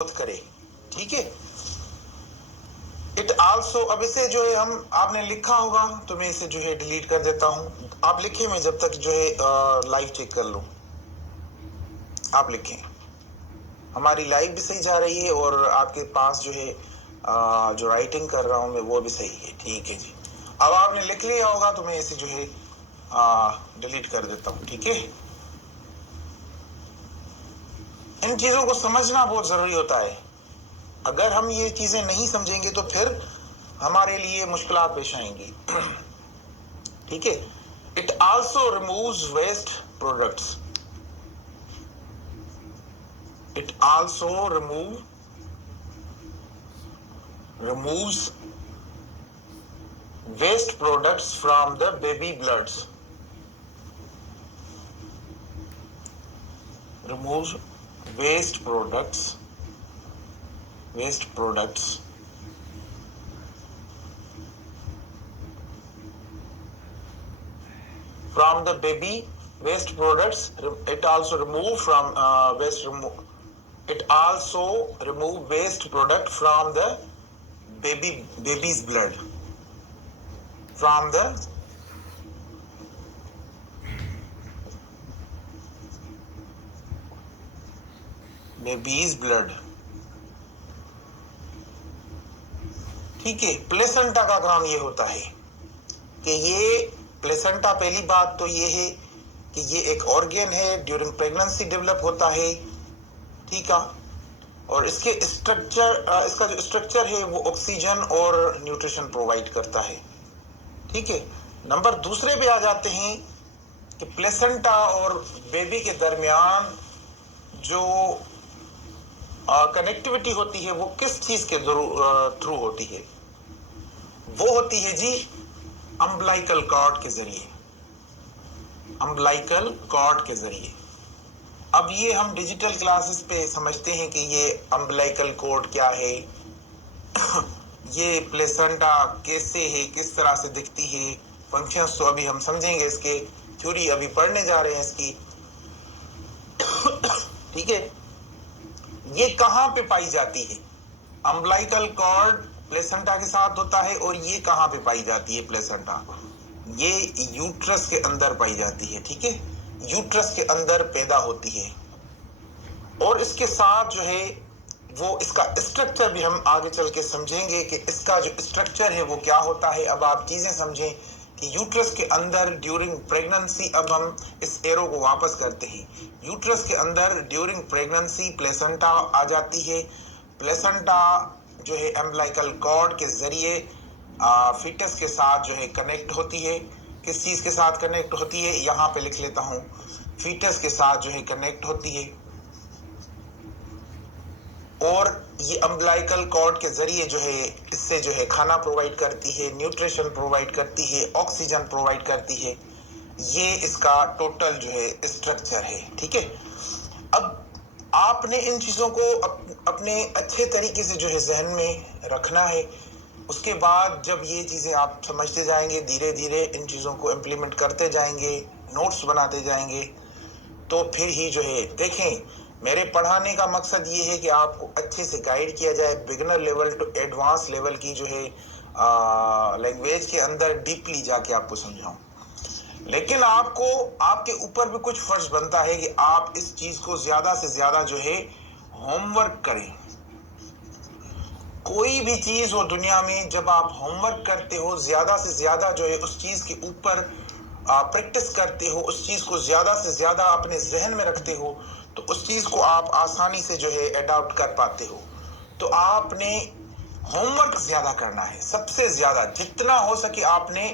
करे, ठीक है। इट आल्सो, अब इसे जो है हम, आपने लिखा होगा तो मैं इसे जो है डिलीट कर देता हूं। आप लिखें, मैं जब तक जो है लाइव चेक कर लूं। आप लिखें, हमारी लाइव भी सही जा रही है और आपके पास जो है जो राइटिंग कर रहा हूं मैं वो भी सही है, ठीक है जी। अब आपने लिख लिया होगा तो मैं इसे जो है डिलीट कर देता हूं, ठीक है। इन चीजों को समझना बहुत जरूरी होता है। अगर हम ये चीजें नहीं समझेंगे तो फिर हमारे लिए मुश्किलात पेश आएंगी, ठीक है। It also removes waste products. इट आल्सो removes waste products from the baby bloods. Removes waste products from the baby waste products. It also remove from it also remove waste product from the baby's blood, from the baby's blood, ठीक है। Placenta का काम ये होता है कि ये placenta, पहली बात तो ये है कि ये एक ऑर्गन है, ड्यूरिंग प्रेगनेंसी डेवलप होता है, ठीक है। और इसके स्ट्रक्चर, इसका जो स्ट्रक्चर है वो ऑक्सीजन और न्यूट्रिशन प्रोवाइड करता है, ठीक है। नंबर दूसरे पे आ जाते हैं कि प्लेसेंटा और बेबी के दरमियान जो कनेक्टिविटी होती है वो किस चीज के थ्रू होती है? वो होती है जी अम्बलाइकल कॉर्ड के जरिए, अम्बलाइकल कॉर्ड के जरिए। अब ये हम डिजिटल क्लासेस पे समझते हैं कि ये अम्बलाइकल कॉर्ड क्या है, ये प्लेसेंटा कैसे है, किस तरह से दिखती है, फंक्शंस तो अभी हम समझेंगे, इसके थ्योरी अभी पढ़ने जा रहे हैं इसकी, ठीक है। ये कहां पे पाई जाती है? अम्बलाइकल कॉर्ड प्लेसेंटा के साथ होता है, और ये कहां पे पाई जाती है प्लेसेंटा? ये यूट्रस के अंदर पाई जाती है, ठीक है। यूट्रस के अंदर पैदा होती है, और इसके साथ जो है वो इसका स्ट्रक्चर भी हम आगे चल के समझेंगे कि इसका जो स्ट्रक्चर है वो क्या होता है। अब आप चीजें समझें कि यूट्रस के अंदर ड्यूरिंग प्रेगनेंसी, अब हम इस एरो को वापस करते हैं, यूट्रस के अंदर ड्यूरिंग प्रेगनेंसी प्लेसेंटा आ जाती है। प्लेसेंटा जो है अम्बिलिकल कॉर्ड के जरिए फीटस के साथ जो है कनेक्ट होती है। किस चीज के साथ कनेक्ट होती है? यहाँ पे लिख लेता हूँ, फीटस के साथ जो है कनेक्ट होती है, और ये अम्बिलिकल कॉर्ड के जरिए जो है इससे जो है खाना प्रोवाइड करती है, न्यूट्रिशन प्रोवाइड करती है, ऑक्सीजन प्रोवाइड करती है। ये इसका टोटल जो है स्ट्रक्चर है, ठीक है। अब आपने इन चीजों को अपने अच्छे तरीके से जो है जहन में रखना है। उसके बाद जब ये चीजें आप समझते जाएंगे, धीरे धीरे इन चीजों को इम्प्लीमेंट करते जाएंगे, नोट्स बनाते जाएंगे, तो फिर ही जो है देखें, मेरे पढ़ाने का मकसद ये है कि आपको अच्छे से गाइड किया जाए, beginner level to advance level की जो है लैंग्वेज के अंदर डीपली जाके आपको समझाऊं। लेकिन आपको, आपके ऊपर भी कुछ फर्ज बनता है कि आप इस चीज को ज्यादा से ज्यादा जो है होमवर्क करें। कोई भी चीज हो दुनिया में, जब आप होमवर्क करते हो, ज्यादा से ज्यादा जो है उस चीज के ऊपर प्रैक्टिस करते हो, उस चीज को ज्यादा से ज्यादा अपने जहन में रखते हो, तो उस चीज को आप आसानी से जो है अडॉप्ट कर पाते हो। तो आपने होमवर्क ज्यादा करना है, सबसे ज्यादा जितना हो सके आपने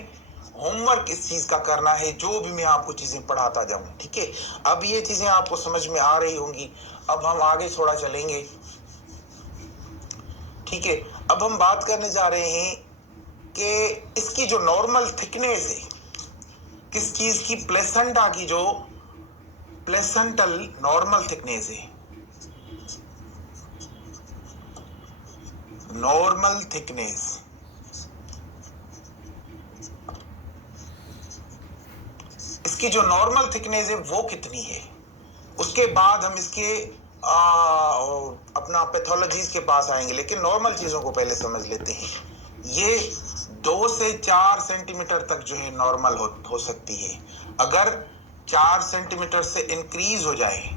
होमवर्क इस चीज का करना है, जो भी मैं आपको चीजें पढ़ाता जाऊं, ठीक है। अब ये चीजें आपको समझ में आ रही होंगी। अब हम आगे थोड़ा चलेंगे, ठीक है। अब हम बात करने जा रहे हैं कि इसकी जो नॉर्मल थिकनेस है, किस चीज की? प्लेसेंटा की जो प्लेसेंटल नॉर्मल थिकनेस है, नॉर्मल थिकनेस, इसकी जो नॉर्मल थिकनेस है वो कितनी है? उसके बाद हम इसके अपना पैथोलॉजीज के पास आएंगे, लेकिन नॉर्मल चीजों को पहले समझ लेते हैं। ये 2 से 4 सेंटीमीटर तक जो है नॉर्मल हो सकती है। अगर 4 सेंटीमीटर से इंक्रीज हो जाए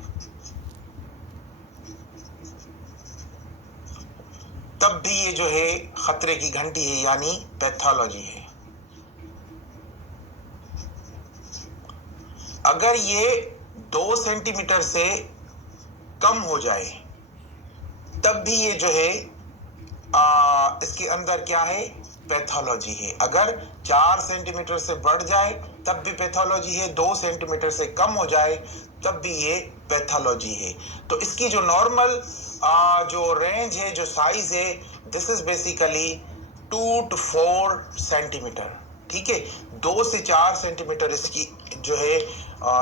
तब भी ये जो है खतरे की घंटी है, यानी पैथोलॉजी है। अगर ये 2 सेंटीमीटर से कम हो जाए तब भी ये जो है इसके अंदर क्या है, पैथोलॉजी है। अगर 4 सेंटीमीटर से बढ़ जाए तब भी पैथोलॉजी है, 2 सेंटीमीटर से कम हो जाए तब भी ये पैथोलॉजी है। तो इसकी जो नॉर्मल जो रेंज है, जो साइज है, this is basically 2 to 4 centimetre. ठीक है, 2 से 4 सेंटीमीटर इसकी जो है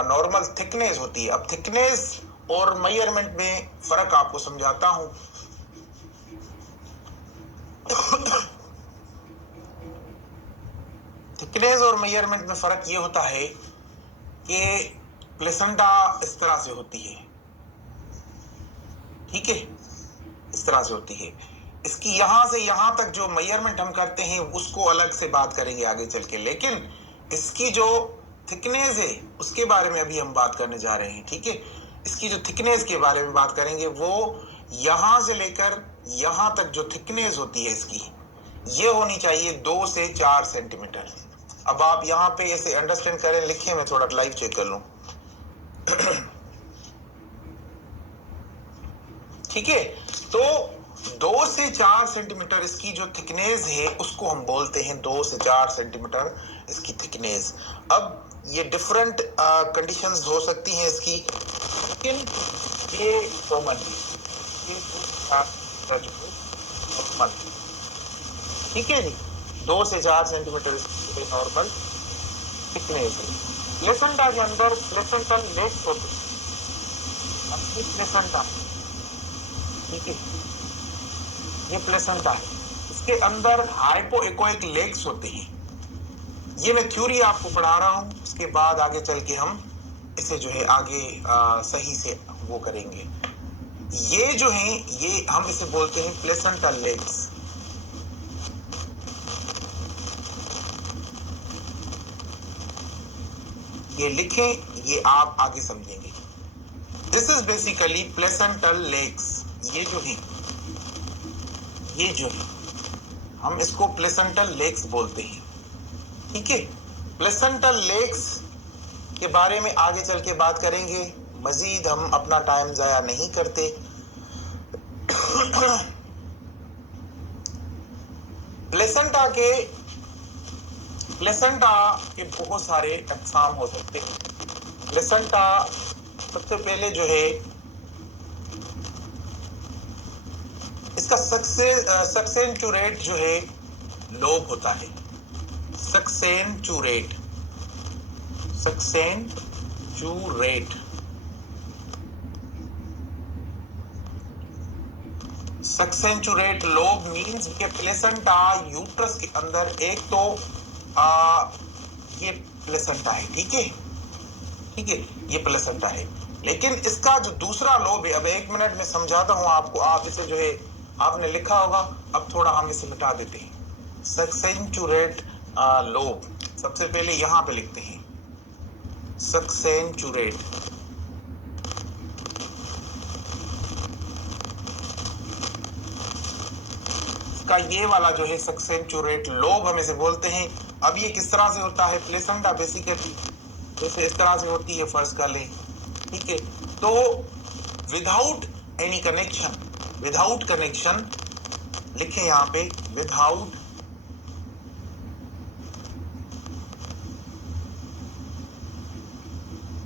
नॉर्मल थिकनेस होती है। अब थिकनेस और मेजरमेंट में फर्क आपको समझाता हूं। थिकनेस और मेजरमेंट में फर्क ये होता है कि प्लेसेंटा इस तरह से होती है, ठीक है, इस तरह से होती है। इसकी यहां से यहां तक जो मेजरमेंट हम करते हैं उसको अलग से बात करेंगे आगे चल के, लेकिन इसकी जो थिकनेस है उसके बारे में अभी हम बात करने जा रहे हैं। ठीक है, इसकी जो थिकनेस के बारे में बात करेंगे, वो यहां से लेकर यहां तक जो थिकनेस होती है इसकी, ये होनी चाहिए 2 से 4 सेंटीमीटर। अब आप यहाँ पे ऐसे अंडरस्टैंड करें, लिखें, मैं थोड़ा लाइव चेक कर लूं। ठीक है, तो 2 से 4 सेंटीमीटर इसकी जो थिकनेस है उसको हम बोलते हैं 2 से 4 सेंटीमीटर इसकी थिकनेस। अब ये डिफरेंट कंडीशंस हो सकती हैं इसकी, लेकिन ये कॉमन है, ठीक है जी। 2 से 4 सेंटीमीटर इसकी नॉर्मल थिकनेस है। प्लेसेंटा के अंदर प्लेसेंटल लेग्स होते हैं। अब ये प्लेसेंटा, ठीक है, ये प्लेसेंटा है, इसके अंदर हाइपोएकोइक लेग्स होते हैं। ये मैं थ्योरी आपको पढ़ा रहा हूं, उसके बाद आगे चल के हम इसे जो है आगे सही से वो करेंगे। ये जो है ये हम इसे बोलते हैं प्लेसेंटल लेग्स। ये लिखें, ये आप आगे समझेंगे। This is basically placental legs. ये जो है हम इसको प्लेसेंटल लेग्स बोलते हैं। ठीक है, प्लेसेंटल लेग्स के बारे में आगे चल के बात करेंगे। मजीद हम अपना टाइम जाया नहीं करते। प्लेसेंटा के बहुत सारे अक़साम हो सकते हैं। प्लेसेंटा सबसे पहले जो है इसका सक्सेंचुरेट जो है लोब होता है। सक्सेंचुरेट लोब मींस कि प्लेसेंटा यूट्रस के अंदर एक तो ये प्लेसेंटा है, ठीक है, ये प्लेसेंटा है, लेकिन इसका जो दूसरा लोब है, अब 1 मिनट में समझाता हूं आपको। आप इसे जो है आपने लिखा होगा, अब थोड़ा हम इसे मिटा देते हैं। सक्सेंचुरेट लोब सबसे पहले यहां पे लिखते हैं, सक्सेंचुरेट। इसका ये वाला जो है सक्सेंचुरेट लोब हम इसे बोलते हैं। अब ये किस तरह से होता है, प्लेसेंटा बेसिकली जैसे इस तरह से होती है, फर्स्ट कर लें, ठीक है। तो without any connection, without connection लिखें यहां पे,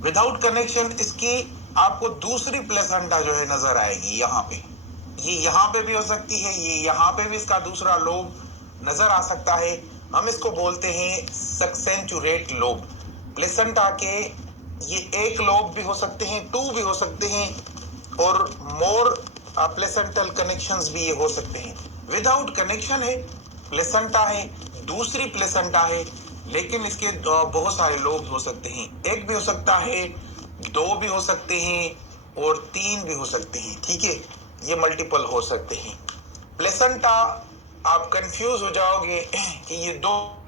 विदाउट कनेक्शन इसकी आपको दूसरी प्लेसेंटा जो है नजर आएगी यहां पे। ये यहां पे भी हो सकती है, ये यहां पे भी इसका दूसरा लोब नजर आ सकता है। हम इसको बोलते हैं सक्सेंचुरेट लोब। प्लेसेंटा के ये एक लोब भी हो सकते हैं, 2 भी हो सकते हैं, और मोर प्लेसेंटल कनेक्शंस भी ये हो सकते हैं। विदाउट कनेक्शन है, प्लेसेंटा है, दूसरी प्लेसेंटा है, लेकिन इसके बहुत सारे लोब हो सकते हैं। 1 भी हो सकता है, 2 भी हो सकते हैं, और 3 भी हो सकते हैं, ठीक है। ये मल्टीपल हो सकते हैं। प्लेसेंटा, आप कंफ्यूज हो जाओगे कि ये दो